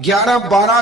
11-12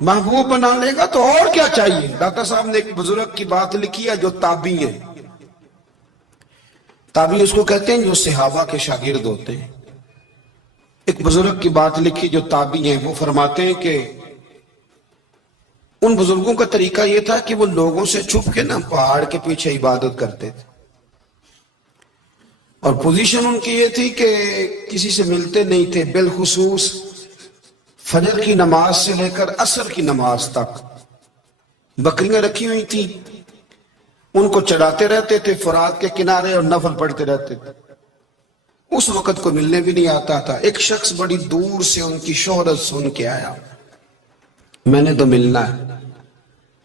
محبوب بنا لے گا تو اور کیا چاہیے. ڈاکٹر صاحب نے ایک بزرگ کی بات لکھی ہے جو تابعی ہیں. تابعی اس کو کہتے ہیں جو صحابہ کے شاگرد ہوتے ہیں. ایک بزرگ کی بات لکھی جو تابعی ہیں. وہ فرماتے ہیں کہ ان بزرگوں کا طریقہ یہ تھا کہ وہ لوگوں سے چھپ کے نا پہاڑ کے پیچھے عبادت کرتے تھے. اور پوزیشن ان کی یہ تھی کہ کسی سے ملتے نہیں تھے. بالخصوص فجر کی نماز سے لے کر عصر کی نماز تک بکریاں رکھی ہوئی تھیں. ان کو چڑھاتے رہتے تھے فرات کے کنارے اور نفل پڑھتے رہتے تھے. اس وقت کو ملنے بھی نہیں آتا تھا. ایک شخص بڑی دور سے ان کی شہرت سن کے آیا. میں نے تو ملنا ہے.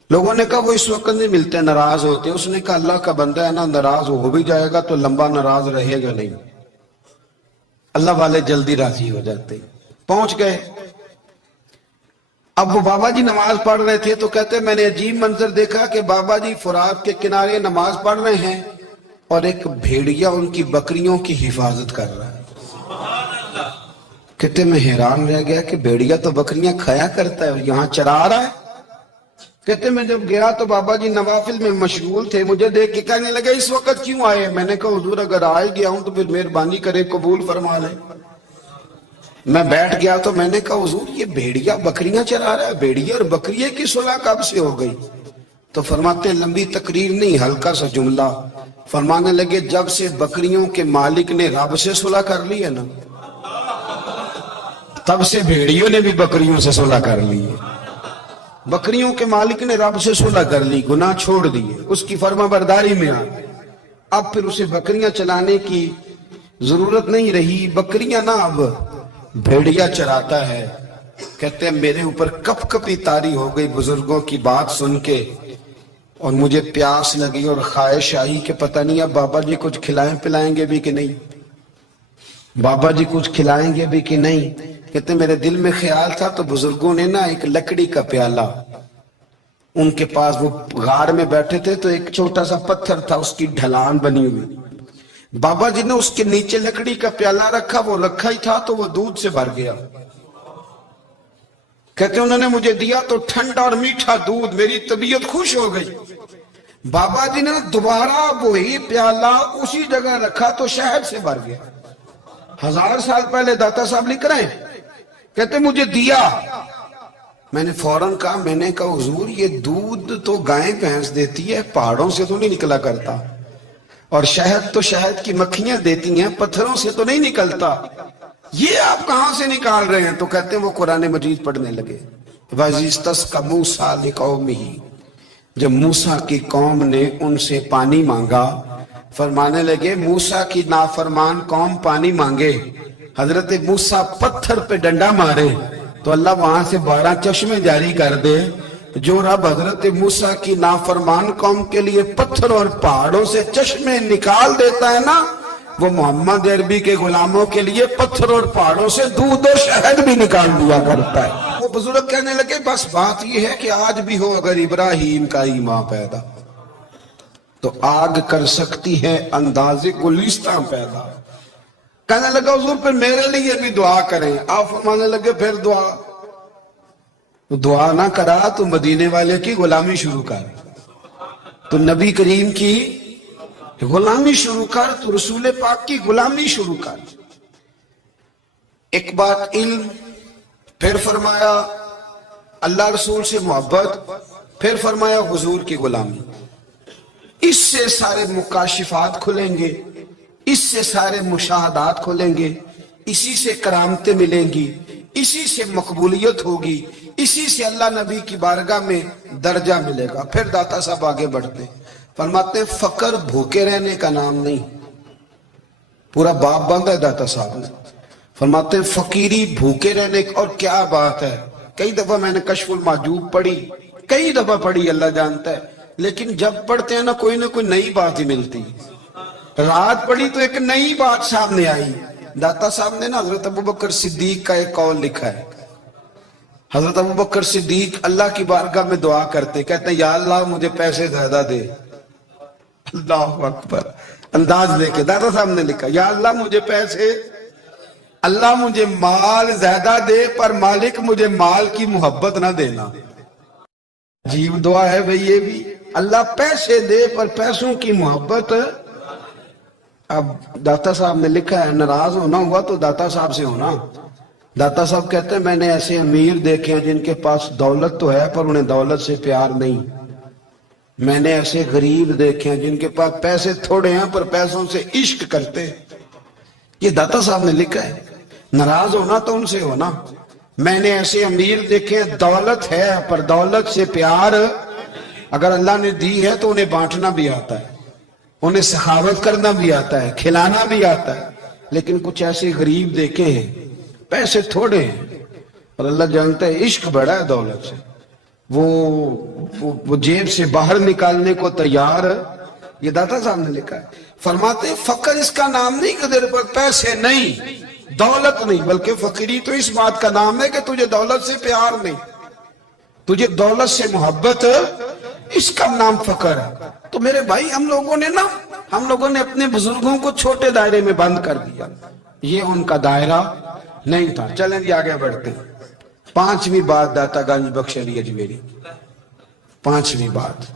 لوگوں نے کہا وہ اس وقت نہیں ملتے, ناراض ہوتے. اس نے کہا اللہ کا بندہ ہے نا, ناراض ہو بھی جائے گا تو لمبا ناراض رہے گا نہیں. اللہ والے جلدی راضی ہو جاتے. پہنچ گئے. اب وہ بابا جی نماز پڑھ رہے تھے تو کہتے میں نے عجیب منظر دیکھا کہ بابا جی فرات کے کنارے نماز پڑھ رہے ہیں اور ایک بھیڑیا ان کی بکریوں کی حفاظت کر رہا ہے. کہتے میں حیران رہ گیا کہ بھیڑیا تو بکریاں کھایا کرتا ہے اور یہاں چرا رہا ہے. کہتے میں جب گیا تو بابا جی نوافل میں مشغول تھے. مجھے دیکھ کے کہنے لگے اس وقت کیوں آئے؟ میں نے کہا حضور اگر آئے گیا ہوں تو پھر مہربانی کرے قبول فرما لیں. میں بیٹھ گیا تو میں نے کہا حضور یہ بھیڑیا بکریاں چرا رہا ہے, بھیڑیا اور بکریے کی صلح کب سے ہو گئی؟ تو فرماتے لمبی تقریر نہیں, ہلکا سا جملہ. فرمانے لگے جب سے بکریوں کے مالک نے رب سے صلح کر لی ہے نا, تب سے بھیڑیوں نے بھی بکریوں سے صلح کر لی ہے. بکریوں کے مالک نے رب سے صلح کر لی, گناہ چھوڑ دیے, اس کی فرما برداری میں آ گئے. اب پھر اسے بکریاں چلانے کی ضرورت نہیں رہی. بکریاں نہ اب بھیڑیا چراتا ہے. کہتے ہیں میرے اوپر کپ کپی طاری ہو گئی بزرگوں کی بات سن کے, اور مجھے پیاس لگی اور خواہش آئی کہ پتہ نہیں اب بابا جی کچھ کھلائیں پلائیں گے بھی کہ نہیں, بابا جی کچھ کھلائیں گے بھی کہ نہیں. کہتے میرے دل میں خیال تھا تو بزرگوں نے نا ایک لکڑی کا پیالہ, ان کے پاس وہ غار میں بیٹھے تھے تو ایک چھوٹا سا پتھر تھا, اس کی ڈھلان بنی ہوئی. بابا جی نے اس کے نیچے لکڑی کا پیالہ رکھا, وہ رکھا ہی تھا تو وہ دودھ سے بھر گیا. کہتے انہوں نے مجھے دیا تو ٹھنڈا اور میٹھا دودھ, میری طبیعت خوش ہو گئی. بابا جی نے دوبارہ وہی پیالہ اسی جگہ رکھا تو شہد سے بھر گیا. 1000 سال پہلے داتا صاحب لکھ رہے ہیں. کہتے مجھے دیا. میں نے فوراً کہا, میں نے کہا حضور یہ دودھ تو گائیں بھینس دیتی ہے, پہاڑوں سے تو نہیں نکلا کرتا, اور شہد تو شہد کی مکھیاں دیتی ہیں, پتھروں سے تو نہیں نکلتا, یہ آپ کہاں سے نکال رہے ہیں؟ تو کہتے ہیں وہ قرآن مجید پڑھنے لگے. وَإِذِ اسْتَسْقَى مُوسَىٰ لِقَوْمِهِ, جب موسیٰ کی قوم نے ان سے پانی مانگا, فرمانے لگے موسیٰ کی نافرمان قوم پانی مانگے, حضرت موسیٰ پتھر پہ ڈنڈا مارے تو اللہ وہاں سے 12 چشمے جاری کر دے. جو رب حضرت موسیٰ کی نافرمان قوم کے لیے پتھر اور پہاڑوں سے چشمے نکال دیتا ہے نا, وہ محمد عربی کے غلاموں کے لیے پتھر اور پہاڑوں سے دودھ و شہد بھی نکال دیا کرتا ہے. وہ بزرگ کہنے لگے بس بات یہ ہے کہ آج بھی ہو اگر ابراہیم کا ایمان پیدا تو آگ کر سکتی ہے انداز گلستان پیدا. کہنے لگا حضور پھر میرے لیے بھی دعا کریں. آپ فرمانے لگے پھر دعا نہ کرا تو مدینے والے کی غلامی شروع کر, تو نبی کریم کی غلامی شروع کر, تو رسول پاک کی غلامی شروع کر. ایک بات علم, پھر فرمایا اللہ رسول سے محبت, پھر فرمایا حضور کی غلامی. اس سے سارے مکاشفات کھلیں گے, اس سے سارے مشاہدات کھلیں گے, اسی سے کرامتیں ملیں گی, اسی سے مقبولیت ہوگی, اسی سے اللہ نبی کی بارگاہ میں درجہ ملے گا. پھر داتا صاحب آگے بڑھتے فرماتے فقر بھوکے رہنے کا نام نہیں, پورا باب باندھا ہے داتا صاحب نے. فرماتے فقیری بھوکے رہنے, اور کیا بات ہے. کئی دفعہ میں نے کشف المحجوب پڑھی, کئی دفعہ پڑھی, اللہ جانتا ہے, لیکن جب پڑھتے ہیں نا کوئی نہ کوئی نئی بات ہی ملتی. رات پڑھی تو ایک نئی بات سامنے آئی. داتا صاحب نے نا حضرت ابوبکر صدیق کا ایک قول لکھا ہے. حضرت ابوبکر صدیق اللہ کی بارگاہ میں دعا کرتے, کہتے ہیں یا اللہ مجھے پیسے زیادہ دے. اللہ اکبر, انداز لے کے داتا صاحب نے لکھا یا اللہ مجھے پیسے, اللہ مجھے مال زیادہ دے, پر مالک مجھے مال کی محبت نہ دینا. عجیب دعا ہے بھئی یہ بھی. اللہ پیسے دے پر پیسوں کی محبت. اب داتا صاحب نے لکھا ہے ناراض ہونا ہوا تو داتا صاحب سے ہونا. داتا صاحب کہتے ہیں میں نے ایسے امیر دیکھے ہیں جن کے پاس دولت تو ہے پر انہیں دولت سے پیار نہیں. میں نے ایسے غریب دیکھے ہیں جن کے پاس پیسے تھوڑے ہیں پر پیسوں سے عشق کرتے. یہ داتا صاحب نے لکھا ہے. ناراض ہونا تو ان سے ہونا. میں نے ایسے امیر دیکھے ہیں دولت ہے پر دولت سے پیار. اگر اللہ نے دی ہے تو انہیں بانٹنا بھی آتا ہے, انہیں سخاوت کرنا بھی آتا ہے, کھلانا بھی آتا ہے. لیکن کچھ ایسے غریب دیکھے ہیں پیسے تھوڑے ہیں اور اللہ جانتا ہے عشق بڑا ہے دولت سے. وہ جیب سے باہر نکالنے کو تیار. یہ داتا صاحب نے لکھا ہے. فرماتے ہیں فقر اس کا نام نہیں کہ تیرے پر پیسے نہیں, دولت نہیں, بلکہ فقیری تو اس بات کا نام ہے کہ تجھے دولت سے پیار نہیں, تجھے دولت سے محبت, اس کا نام فقر ہے. تو میرے بھائی ہم لوگوں نے اپنے بزرگوں کو چھوٹے دائرے میں بند کر دیا. یہ ان کا دائرہ نہیں تھا. چلیں جی آگے بڑھتے ہیں. 5ویں بات داتا گنج بخش علی اجمیری. 5ویں بات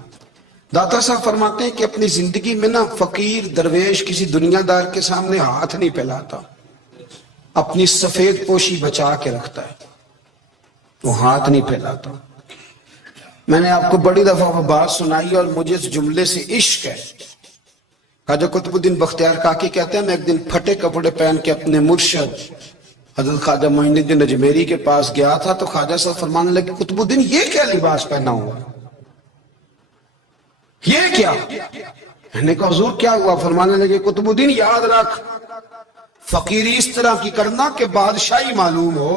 داتا صاحب فرماتے ہیں کہ اپنی زندگی میں نا فقیر درویش کسی دنیا دار کے سامنے ہاتھ نہیں پھیلاتا, اپنی سفید پوشی بچا کے رکھتا ہے, وہ ہاتھ نہیں پھیلاتا. میں نے آپ کو بڑی دفعہ وہ بات سنائی اور مجھے اس جملے سے عشق ہے. خواجہ قطب الدین بختیار کاکی کہتے ہیں میں ایک دن پھٹے کپڑے پہن کے اپنے مرشد حضرت خواجہ معین الدین اجمیری کے پاس گیا تھا تو خواجہ صاحب فرمانے لگے قطب الدین یہ کیا لباس پہنا ہوا, یہ کیا؟ میں نے کہا حضور کیا ہوا؟ فرمانے لگے قطب الدین یاد رکھ فقیری اس طرح کی کرنا کہ بادشاہی معلوم ہو.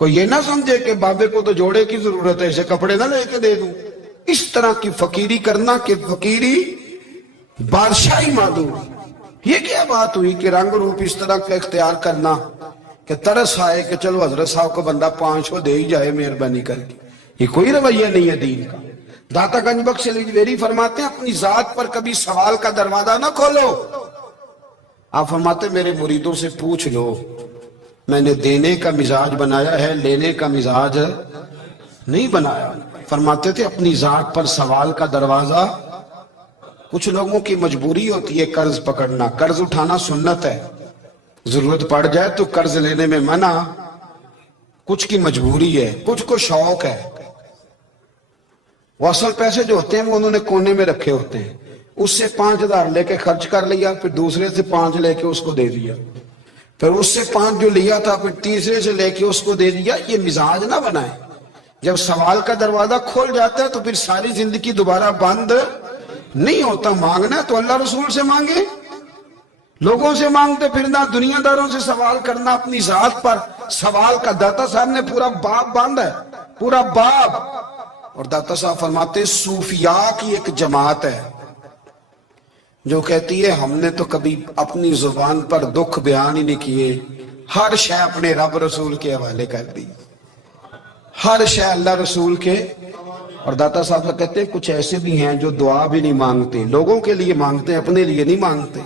کوئی یہ نہ سمجھے کہ بابے کو تو جوڑے کی ضرورت ہے اسے کپڑے نہ لے کے دے دوں. اس طرح کی فقیری کرنا کہ فقیری بادشاہی معلوم. یہ کیا بات ہوئی کہ رنگ روپ اس طرح کا اختیار کرنا کہ ترس آئے کہ چلو حضرت صاحب کو بندہ 500 دے ہی جائے مہربانی کر کے. یہ کوئی رویہ نہیں ہے دین کا. داتا گنج بخش علی اجمیری فرماتے ہیں اپنی ذات پر کبھی سوال کا دروازہ نہ کھولو. آپ فرماتے میرے مریدوں سے پوچھ لو, میں نے دینے کا مزاج بنایا ہے, لینے کا مزاج نہیں بنایا. فرماتے تھے اپنی ذات پر سوال کا دروازہ. کچھ لوگوں کی مجبوری ہوتی ہے قرض پکڑنا, قرض اٹھانا سنت ہے, ضرورت پڑ جائے تو قرض لینے میں منع. کچھ کی مجبوری ہے, کچھ کو شوق ہے. وہ اصل پیسے جو ہوتے ہیں وہ انہوں نے کونے میں رکھے ہوتے ہیں, اس سے 5000 لے کے خرچ کر لیا, پھر دوسرے سے 5 لے کے اس کو دے دیا, پھر اس سے 5 جو لیا تھا پھر تیسرے سے لے کے اس کو دے دیا. یہ مزاج نہ بنائے. جب سوال کا دروازہ کھول جاتا ہے تو پھر ساری زندگی دوبارہ بند نہیں ہوتا. مانگنا ہے تو اللہ رسول سے مانگے, لوگوں سے مانگتے پھرنا, دنیا داروں سے سوال کرنا. اپنی ذات پر سوال کا داتا صاحب نے پورا باب باندھا ہے, پورا باب. اور داتا صاحب فرماتے صوفیاء کی ایک جماعت ہے جو کہتی ہے ہم نے تو کبھی اپنی زبان پر دکھ بیان ہی نہیں کیے, ہر شے اپنے رب رسول کے حوالے کر دی, ہر شے اللہ رسول کے. اور داتا صاحب کہتے ہیں کچھ ایسے بھی ہیں جو دعا بھی نہیں مانگتے, لوگوں کے لیے مانگتے ہیں, اپنے لیے نہیں مانگتے.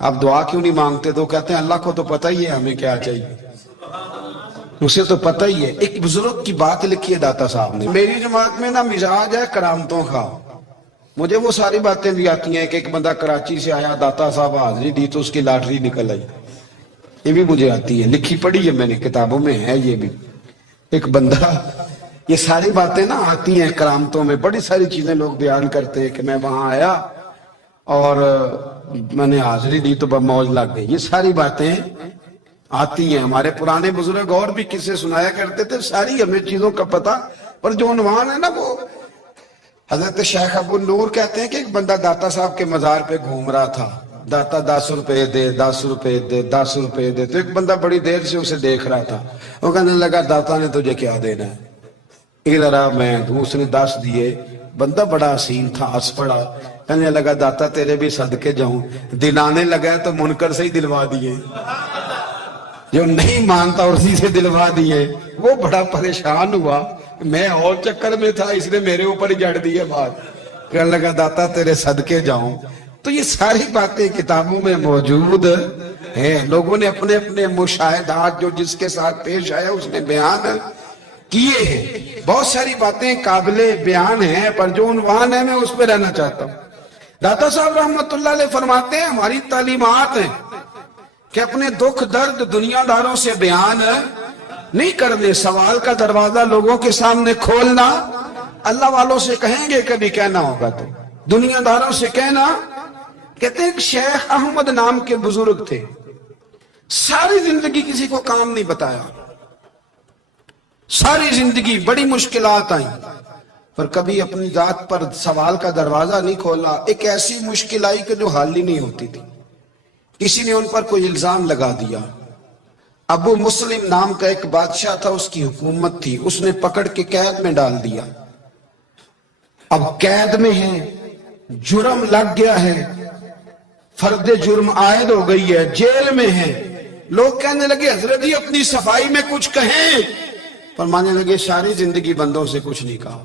آپ دعا کیوں نہیں مانگتے؟ تو کہتے ہیں اللہ کو تو پتہ ہی ہے ہمیں کیا چاہیے, اسے تو پتہ ہی ہے. ایک بزرگ کی بات لکھی ہے داتا صاحب نے, میری جماعت میں نا مزاج ہے کرامتوں کا. مجھے وہ ساری باتیں بھی آتی ہیں کہ ایک بندہ کراچی سے آیا, داتا صاحب حاضری دی تو اس کی لاٹری نکل آئی. یہ بھی مجھے آتی ہے, لکھی پڑھی ہے میں نے, کتابوں میں ہے یہ بھی. ایک بندہ, یہ ساری باتیں نا آتی ہیں کرامتوں میں, بڑی ساری چیزیں لوگ بیان کرتے ہیں کہ میں وہاں آیا اور میں نے حاضری دی تو موج لگ گئی. یہ ساری باتیں آتی ہیں. ہمارے پرانے بزرگ اور بھی قصے سنایا کرتے تھے, ساری ہمیں چیزوں کا پتہ. پر جو عنوان ہے نا وہ حضرت شیخ ابو نور کہتے ہیں کہ ایک بندہ داتا صاحب کے مزار پہ گھوم رہا تھا. داتا 10 روپے دے, 10 روپے دے, 10 روپے دے. تو ایک بندہ بڑی دیر سے اسے دیکھ رہا تھا. وہ کہنے لگا داتا نے تجھے کیا دینا ہے؟ ادھر آ, میں اس نے 10 دیے. بندہ بڑا حسین تھا, ہنس پڑا. کہنے لگا داتا تیرے بھی صدقے جاؤں. دن آنے لگا تو منکر سے ہی دلوا دیے, جو نہیں مانتا اسی سے دلوا دیے. وہ بڑا پریشان ہوا, میں اور چکر میں تھا, اس نے میرے اوپر ہی جڑ دیے بات. کہنے لگا داتا تیرے صدقے جاؤں. تو یہ ساری باتیں کتابوں میں موجود ہیں. لوگوں نے اپنے اپنے مشاہدات جو جس کے ساتھ پیش آیا اس نے بیان کیے ہیں. بہت ساری باتیں قابل بیان ہیں پر جو عنوان ہے میں اس پہ رہنا چاہتا ہوں. داتا صاحب رحمت اللہ علیہ فرماتے ہیں ہماری تعلیمات ہیں کہ اپنے دکھ درد دنیا داروں سے بیان نہیں کرنے. سوال کا دروازہ لوگوں کے سامنے کھولنا اللہ والوں سے کہیں گے کبھی کہنا ہوگا تو دنیا داروں سے کہنا. کہتے ہیں کہ شیخ احمد نام کے بزرگ تھے, ساری زندگی کسی کو کام نہیں بتایا, ساری زندگی بڑی مشکلات آئیں پر کبھی اپنی ذات پر سوال کا دروازہ نہیں کھولا. ایک ایسی مشکل آئی کہ جو حل ہی نہیں ہوتی تھی. کسی نے ان پر کوئی الزام لگا دیا. ابو مسلم نام کا ایک بادشاہ تھا, اس کی حکومت تھی, اس نے پکڑ کے قید میں ڈال دیا. اب قید میں ہے, جرم لگ گیا ہے, فرد جرم عائد ہو گئی ہے, جیل میں ہے. لوگ کہنے لگے حضرت جی اپنی صفائی میں کچھ کہیں, فرمانے لگے ساری زندگی بندوں سے کچھ نہیں کہا.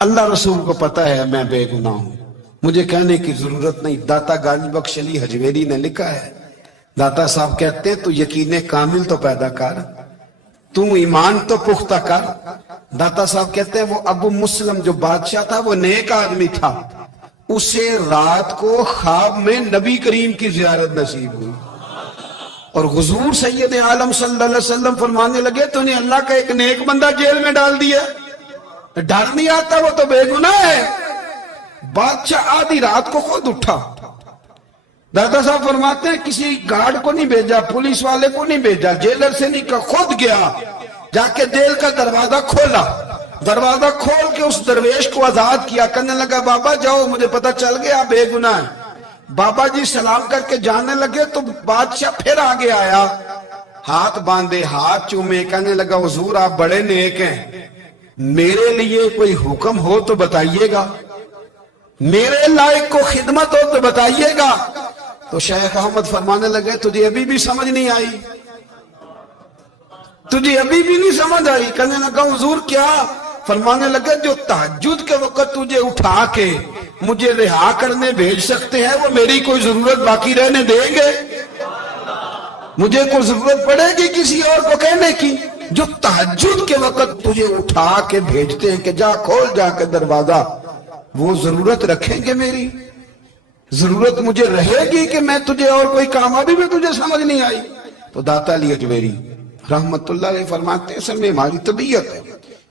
اللہ رسول کو پتا ہے میں بے گناہ ہوں, مجھے کہنے کی ضرورت نہیں. داتا غالب بخش علی حجویری نے لکھا ہے, داتا صاحب کہتے ہیں تو یقین کامل تو پیدا کر, تو ایمان تو پختہ کر. داتا صاحب کہتے ہیں وہ ابو مسلم جو بادشاہ تھا وہ نیک آدمی تھا, اسے رات کو خواب میں نبی کریم کی زیارت نصیب ہوئی اور حضور سید عالم صلی اللہ علیہ وسلم فرمانے لگے تو نے اللہ کا ایک نیک بندہ جیل میں ڈال دیا, ڈر نہیں آتا, وہ تو بے گناہ ہے. بادشاہ آدھی رات کو خود اٹھا. دادا صاحب فرماتے ہیں کسی گارڈ کو نہیں بھیجا, پولیس والے کو نہیں بھیجا, جیلر سے نہیں کہا, خود گیا, جا کے جیل کا دروازہ کھولا. دروازہ کھول کے اس درویش کو آزاد کیا, کہنے لگا بابا جاؤ مجھے پتا چل گیا بے گناہ ہے. بابا جی سلام کر کے جانے لگے تو بادشاہ پھر آگے آیا, ہاتھ باندھے, ہاتھ چومے, کہنے لگا حضور آپ بڑے نیک ہیں, میرے لیے کوئی حکم ہو تو بتائیے گا, میرے لائق کو خدمت ہو تو بتائیے گا. تو شیخ احمد فرمانے لگے تجھے ابھی بھی سمجھ نہیں آئی, تجھے ابھی بھی نہیں سمجھ آئی. کہنے لگا حضور کیا؟ فرمانے لگے جو تہجد کے وقت تجھے اٹھا کے مجھے رہا کرنے بھیج سکتے ہیں وہ میری کوئی ضرورت باقی رہنے دیں گے؟ مجھے کوئی ضرورت پڑے گی کسی اور کو کہنے کی؟ جو تہجد کے وقت تجھے اٹھا کے بھیجتے ہیں کہ جا کھول جا کے دروازہ, وہ ضرورت رکھیں گے میری؟ ضرورت مجھے رہے گی کہ میں تجھے اور کوئی کام ابھی بھی تجھے سمجھ نہیں آئی؟ تو داتا علی حجویری رحمت اللہ علیہ فرماتے ہیں اصل میں ہماری طبیعت ہے,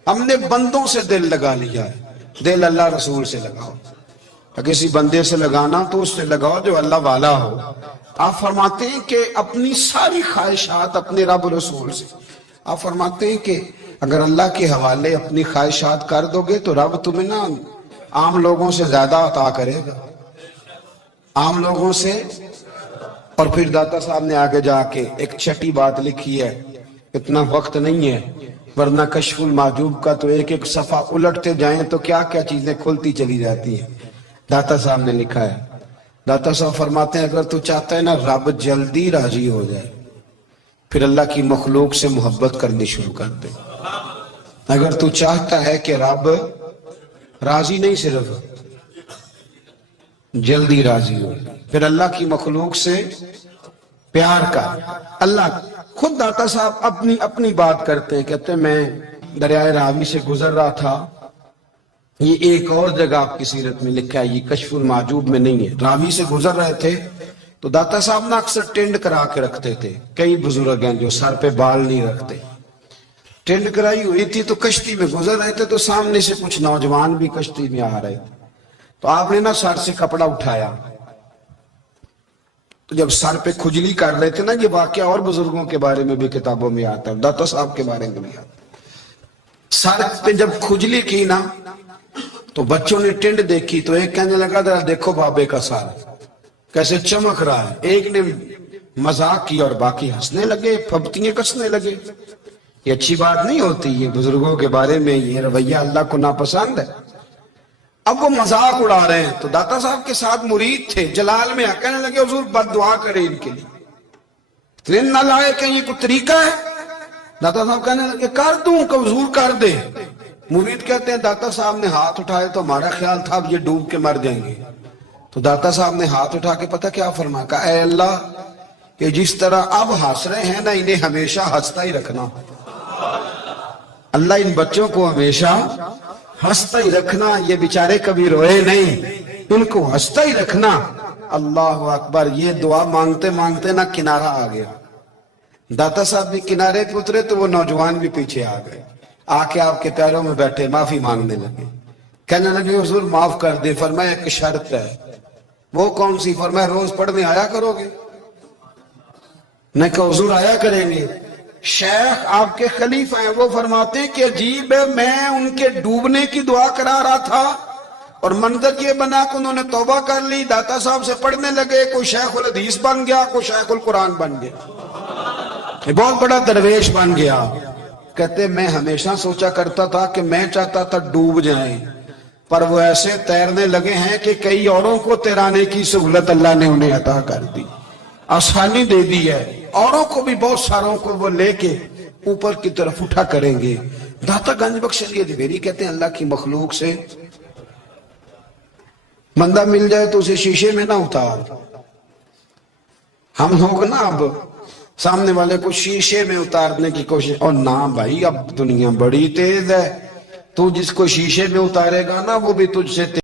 ہم نے بندوں سے دل لگا لیا ہے, دل اللہ رسول سے لگاؤ. کسی بندے سے لگانا تو اس سے لگاؤ جو اللہ والا ہو. آپ فرماتے ہیں کہ اپنی ساری خواہشات اپنے رب رسول سے, آپ فرماتے ہیں کہ اگر اللہ کے حوالے اپنی خواہشات کر دو گے تو رب تمہیں نا عام لوگوں سے زیادہ عطا کرے گا, عام لوگوں سے. اور پھر داتا صاحب نے آگے جا کے ایک چھٹی بات لکھی ہے, اتنا وقت نہیں ہے ورنہ کشف المحجوب کا تو ایک ایک صفحہ الٹتے جائیں تو کیا کیا چیزیں کھلتی چلی جاتی ہیں. داتا صاحب نے لکھا ہے, داتا صاحب فرماتے ہیں اگر تو چاہتا ہے نا رب جلدی راضی ہو جائے پھر اللہ کی مخلوق سے محبت کرنی شروع کر دے. اگر تو چاہتا ہے کہ رب راضی نہیں صرف جلدی راضی ہو پھر اللہ کی مخلوق سے پیار کر. اللہ خود داتا صاحب اپنی بات کرتے ہیں, کہتے ہیں میں دریائے راوی سے گزر رہا تھا, یہ ایک اور جگہ آپ کی سیرت میں لکھا ہے, یہ کشف المحجوب میں نہیں ہے. راوی سے گزر رہے تھے تو داتا صاحب نا اکثر ٹینڈ کرا کے رکھتے تھے. کئی بزرگ ہیں جو سر پہ بال نہیں رکھتے, ٹینڈ کرائی ہوئی تھی تو کشتی میں گزر رہے تھے تو سامنے سے کچھ نوجوان بھی کشتی میں آ رہے تھے. تو آپ نے نا سر سے کپڑا اٹھایا تو جب سر پہ کھجلی کر رہے تھے نا, یہ واقعہ اور بزرگوں کے بارے میں بھی کتابوں میں آتا ہے, داتا صاحب کے بارے میں بھی آتا ہے. سر پہ جب کھجلی کی نا تو بچوں نے ٹینڈ دیکھی تو ایک کہنے لگا ذرا دیکھو بابے کا سر کیسے چمک رہا ہے. ایک نے مذاق کی اور باقی ہنسنے لگے, پھپتیاں کسنے لگے. یہ اچھی بات نہیں ہوتی, یہ بزرگوں کے بارے میں یہ رویہ اللہ کو ناپسند ہے. اب وہ مذاق اڑا رہے ہیں تو داتا صاحب کے ساتھ مرید تھے, جلال میں کہنے لگے حضور بد دعا کرے ان کے لیے, اتنے نہ لائے کہ یہ کوئی طریقہ ہے. داتا صاحب کہنے لگے کر دوں کہ حضور کر دے. مرید کہتے ہیں داتا صاحب نے ہاتھ اٹھائے تو ہمارا خیال تھا اب یہ ڈوب کے مر جائیں گے. تو داتا صاحب نے ہاتھ اٹھا کے پتہ کیا فرمایا, کہا اے اللہ کہ جس طرح اب ہنس رہے ہیں نا انہیں ہمیشہ ہنستا ہی رکھنا. اللہ ان بچوں کو ہمیشہ ہنستا ہی رکھنا، یہ بیچارے کبھی روئے نہیں، ان کو ہنستا ہی رکھنا۔ اللہ اکبر، یہ دعا مانگتے مانگتے نا کنارہ آ گیا۔ داتا صاحب بھی کنارے پہ اترے تو وہ نوجوان بھی پیچھے آ گئے، آ کے آپ کے پیروں میں بیٹھے، معافی مانگنے لگے، کہنے لگے حضور معاف کر دے۔ فرمایا ایک شرط ہے۔ وہ کون سی؟ فرمایا روز پڑھنے آیا کرو گے؟ میں کہا حضور آیا کریں گے۔ شیخ آپ کے خلیفہ ہیں، وہ فرماتے ہیں کہ عجیب ہے، میں ان کے ڈوبنے کی دعا کرا رہا تھا اور منظر یہ بنا کہ انہوں نے توبہ کر لی، داتا صاحب سے پڑھنے لگے، کوئی شیخ الحدیث بن گیا، کوئی شیخ القرآن بن گیا، بہت بڑا درویش بن گیا۔ کہتے میں ہمیشہ سوچا کرتا تھا کہ میں چاہتا تھا ڈوب جائیں، پر وہ ایسے تیرنے لگے ہیں کہ کئی اوروں کو تیرانے کی سہولت اللہ نے انہیں عطا کر دی، آسانی دے دی ہے، اوروں کو بھی بہت ساروں کو وہ لے کے اوپر کی طرف اٹھا کریں گے۔ داتا گنج بخش علی دیوری کہتے ہیں اللہ کی مخلوق سے بندہ مل جائے تو اسے شیشے میں نہ اتار۔ ہم لوگ نا اب سامنے والے کو شیشے میں اتارنے کی کوشش، اور نہ بھائی اب دنیا بڑی تیز ہے، تو جس کو شیشے میں اتارے گا نا وہ بھی تجھ سے